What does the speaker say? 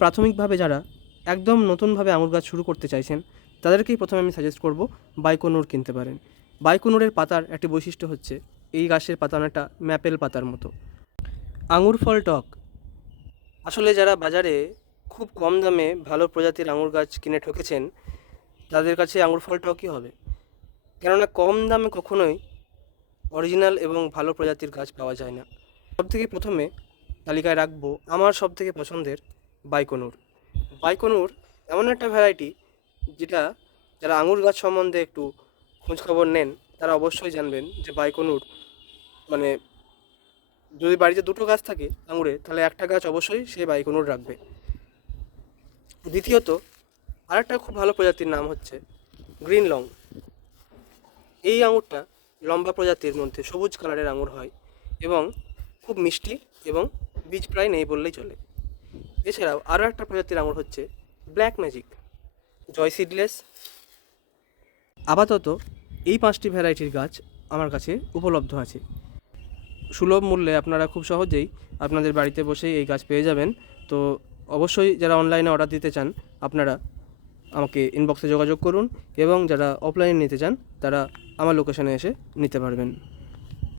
প্রাথমিকভাবে যারা একদম নতুনভাবে আঙুর গাছ শুরু করতে চাইছেন তাদেরকেই প্রথমে আমি সাজেস্ট করব বাইকোনোর কিনতে পারেন। বাইকোনোরের পাতার একটি বৈশিষ্ট্য হচ্ছে এই গাছের পাতা অনেকটা ম্যাপেল পাতার মতো। আঙুর ফল টক। আসলে যারা বাজারে খুব কম দামে ভালো প্রজাতির আঙুর গাছ কিনে ঠকেছেন তাদের কাছে আঙুর ফল টকই হবে, কেননা কম দামে কখনোই অরিজিনাল এবং ভালো প্রজাতির গাছ পাওয়া যায় না। সবথেকে প্রথমে তালিকায় রাখবো আমার সবথেকে পছন্দের বাইকোনোর। বাইকোনোর এমন একটা ভ্যারাইটি যেটা, যারা আঙুর গাছ সম্বন্ধে একটু খোঁজখবর নেন তারা অবশ্যই জানবেন যে বাইকোনোর মানে যদি বাড়িতে দুটো গাছ থাকে আঙুরের তাহলে একটা গাছ অবশ্যই সে বাইকোনোর রাখবে। দ্বিতীয়ত আরেকটা খুব ভালো প্রজাতির নাম হচ্ছে গ্রিন লং। এই আঙুরটা লম্বা প্রজাতির মধ্যে সবুজ কালারের আঙুর হয় এবং খুব মিষ্টি এবং বীজ প্রায় নেই বললেই চলে। এছাড়াও আরও একটা প্রজাতির আঙুর হচ্ছে ব্ল্যাক ম্যাজিক, জয় সিডলেস। আপাতত এই 5টি ভ্যারাইটির গাছ আমার কাছে উপলব্ধ আছে। সুলভ মূল্যে আপনারা খুব সহজেই আপনাদের বাড়িতে বসেই এই গাছ পেয়ে যাবেন। তো অবশ্যই যারা অনলাইনে অর্ডার দিতে চান আপনারা আমাকে ইনবক্সে যোগাযোগ করুন, এবং যারা অফলাইনে নিতে চান তারা আমার লোকেশনে এসে নিতে পারবেন।